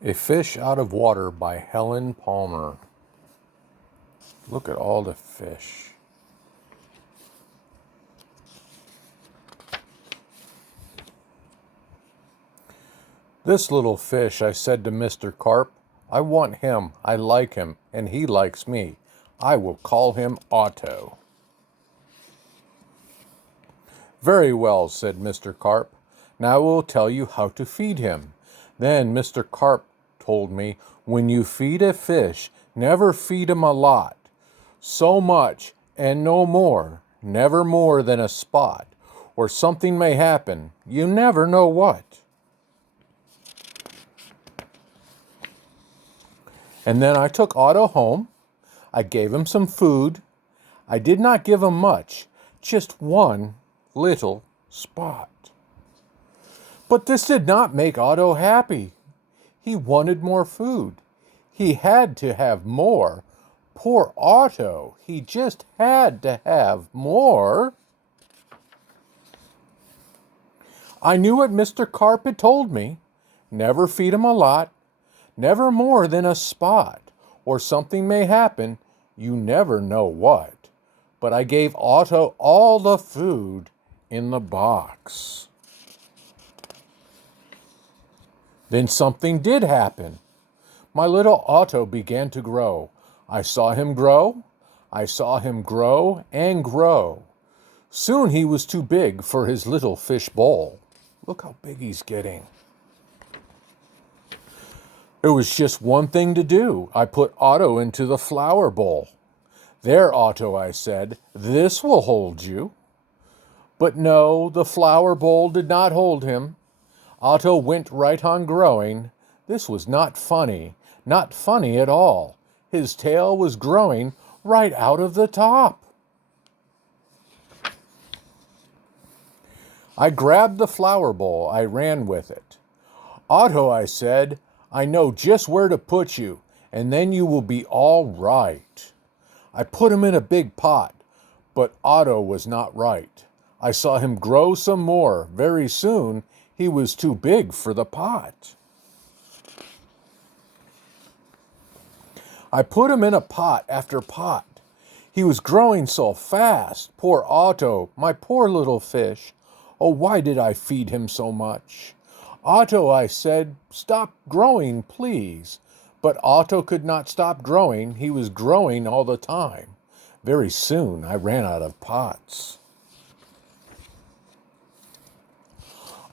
A Fish Out of Water by Helen Palmer. Look at all the fish. This little fish, I said to Mr. Carp, I want him, I like him, and he likes me. I will call him Otto. Very well, said Mr. Carp. Now I will tell you how to feed him. Then Mr. Carp told me, when you feed a fish, never feed him a lot. So much and no more, never more than a spot, or something may happen, you never know what. And then I took Otto home. I gave him some food. I did not give him much, just one little spot. But this did not make Otto happy. He wanted more food. He had to have more. Poor Otto, he just had to have more. I knew what Mr. Carp had told me. Never feed him a lot, never more than a spot, or something may happen, you never know what. But I gave Otto all the food in the box. Then something did happen. My little Otto began to grow. I saw him grow. I saw him grow and grow. Soon he was too big for his little fish bowl. Look how big he's getting. There was just one thing to do. I put Otto into the flower bowl. There, Otto, I said, this will hold you. But no, the flower bowl did not hold him. Otto went right on growing. This was not funny at all. His tail was growing right out of the top. I grabbed the flower bowl. I ran with it. Otto, I said, I know just where to put you, and then you will be all right. I put him in a big pot, but Otto was not right. I saw him grow some more. Very soon, he was too big for the pot. I put him in a pot after pot. He was growing so fast. Poor Otto, my poor little fish. Oh, why did I feed him so much? Otto, I said, stop growing, please. But Otto could not stop growing. He was growing all the time. Very soon, I ran out of pots.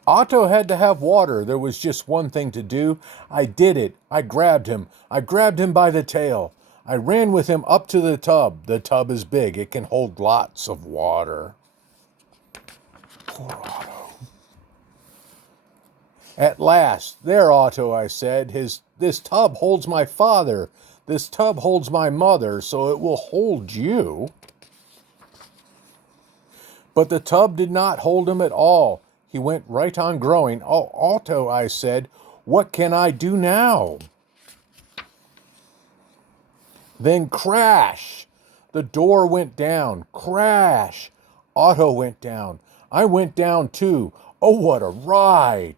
Otto had to have water. There was just one thing to do. I did it. I grabbed him. I grabbed him by the tail. I ran with him up to the tub. The tub is big. It can hold lots of water. Poor Otto. At last, there, Otto, I said, this tub holds my father. This tub holds my mother, so it will hold you. But the tub did not hold him at all. He went right on growing. Oh, Otto, I said, what can I do now? Then crash! The door went down. Crash! Otto went down. I went down too. Oh, what a ride!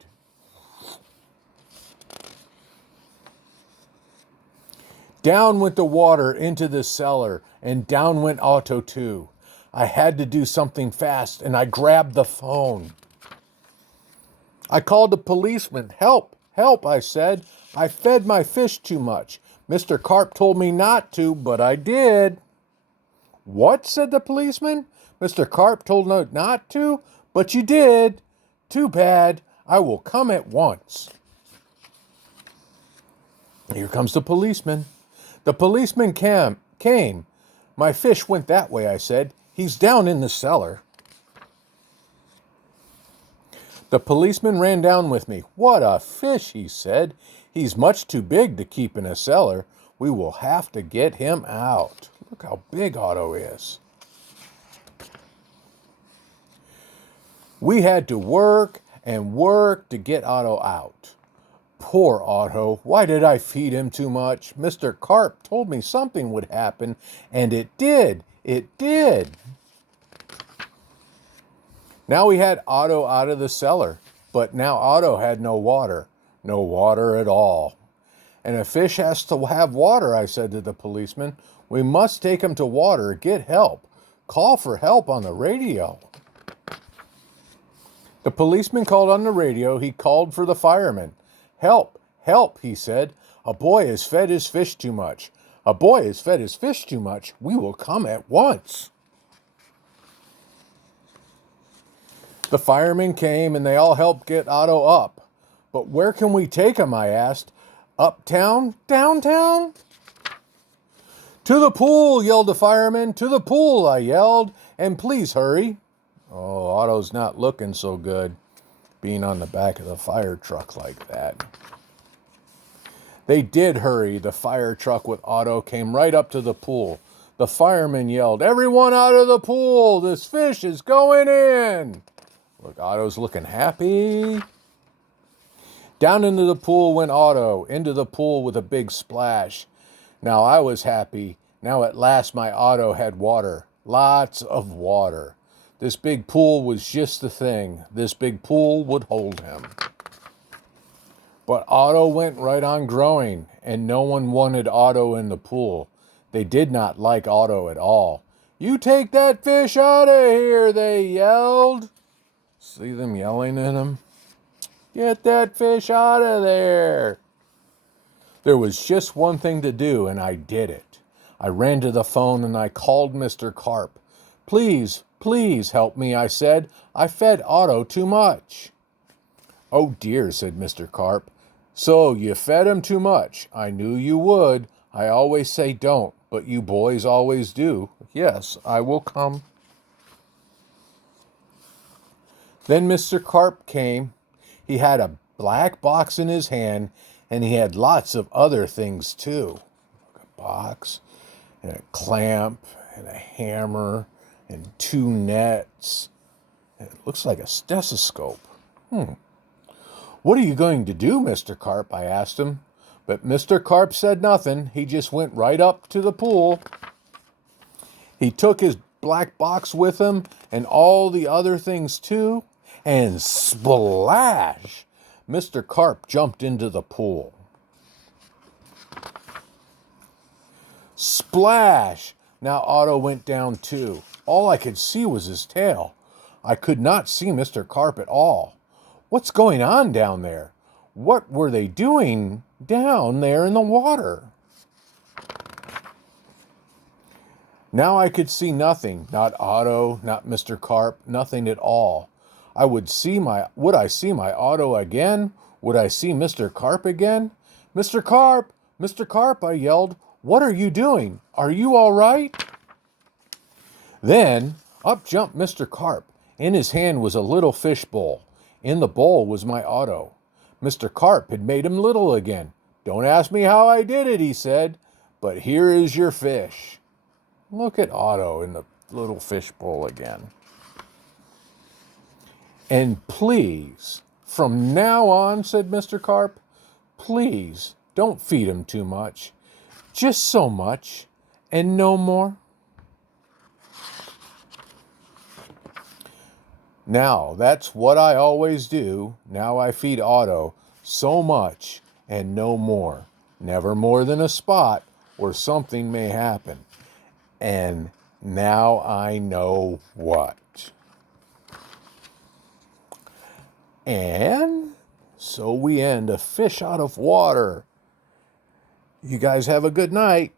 Down went the water into the cellar, and down went Otto too. I had to do something fast, and I grabbed the phone. I called the policeman. Help, help, I said. I fed my fish too much. Mr. Carp told me not to, but I did. What, said the policeman? Mr. Carp told me not to, but you did. Too bad. I will come at once. Here comes the policeman. The policeman came. My fish went that way, I said. He's down in the cellar. The policeman ran down with me. What a fish, he said. He's much too big to keep in a cellar. We will have to get him out. Look how big Otto is. We had to work and work to get Otto out. Poor Otto, why did I feed him too much? Mr. Carp told me something would happen, and it did. It did. Now we had Otto out of the cellar, but now Otto had no water at all. And a fish has to have water, I said to the policeman. We must take him to water. Get help. Call for help on the radio. The policeman called on the radio. He called for the fireman. Help, help, he said. A boy has fed his fish too much. A boy has fed his fish too much. We will come at once. The firemen came and they all helped get Otto up. But where can we take him, I asked. Uptown? Downtown? To the pool, yelled the fireman. To the pool, I yelled. And please hurry. Oh, Otto's not looking so good, being on the back of the fire truck like that. They did hurry. The fire truck with Otto came right up to the pool. The fireman yelled, "Everyone out of the pool! This fish is going in!" Look, Otto's looking happy. Down into the pool went Otto, into the pool with a big splash. Now I was happy. Now at last my Otto had water. Lots of water. This big pool was just the thing. This big pool would hold him. But Otto went right on growing, and no one wanted Otto in the pool. They did not like Otto at all. "You take that fish out of here," they yelled. See them yelling at him? "Get that fish out of there." There was just one thing to do, and I did it. I ran to the phone and I called Mr. Carp. "Please, please help me," I said. "I fed Otto too much." "Oh dear," said Mr. Carp. "So you fed him too much. I knew you would. I always say don't, but you boys always do. Yes, I will come." Then Mr. Carp came. He had a black box in his hand, and he had lots of other things too. A box, and a clamp, and a hammer, and 2 nets. And it looks like a stethoscope. "What are you going to do, Mr. Carp?" I asked him. But Mr. Carp said nothing. He just went right up to the pool. He took his black box with him and all the other things too. And splash! Mr. Carp jumped into the pool. Splash! Now Otto went down too. All I could see was his tail. I could not see Mr. Carp at all. What's going on down there? What were they doing down there in the water? Now I could see nothing, not Otto, not Mr. Carp, nothing at all. Would I see my Otto again? Would I see Mr. Carp again? "Mr. Carp! Mr. Carp!" I yelled. "What are you doing? Are you all right?" Then up jumped Mr. Carp. In his hand was a little fish bowl. In the bowl was my Otto. Mr. Carp had made him little again. "Don't ask me how I did it," he said, "but here is your fish." Look at Otto in the little fish bowl again. "And please, from now on," said Mr. Carp, "please don't feed him too much. Just so much, and no more." Now, that's what I always do. Now I feed Otto so much and no more. Never more than a spot or something may happen. And now I know what. And so we end A Fish Out of Water. You guys have a good night.